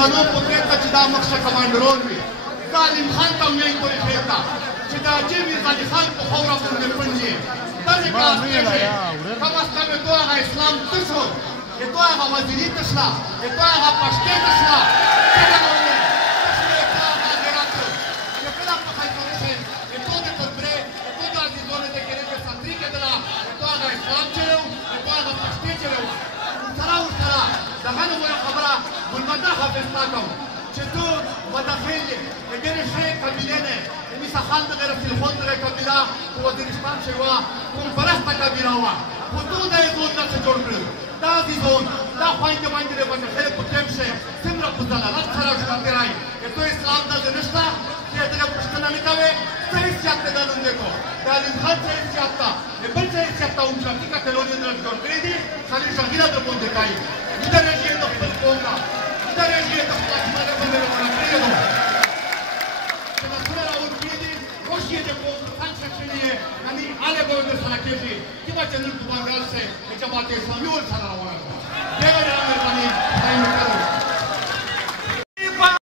da nu potreta ci da măxa comanderului. Zalim Khan tam ne corifeta. Ci da Jimmy Zalim Khan po haura cu de pânzie. Dar e ca cam asta me doa ga Islam tăso. E doa ga wazirit tăsla. E doa ga paște tăsla. دهانو ولا خبره والمداخه بتاعتهم شتو مداخل غير شيء قبيلنا مسخان غير في الفند غير قبيله ودرستان شوا كم فرحت قبيله وا وتودا يزون ناس جوربل دا زون دا فايند مايند له بس خير بتمشي سمرا بتلا لا ترى شو تراي تو اسلام دا دنشتا كي تلقى پښتنه نکوي صحیح سیاست دا لندکو دا لنخل صحیح سیاست بل صحیح سیاست اون شرطی کا تلونی نه جوړ کړی دي خالي شاګیلا د پوند کای دا رجیه د خپل قومه دا رجیه د خپل ماده باندې ورکړي چې دا سره اور کېدی خوشی د قوم څنګه شنی یعنی اله به د سره کېږي چې ما چې نن په باندې چې ما ته اسلامي ول سره روانه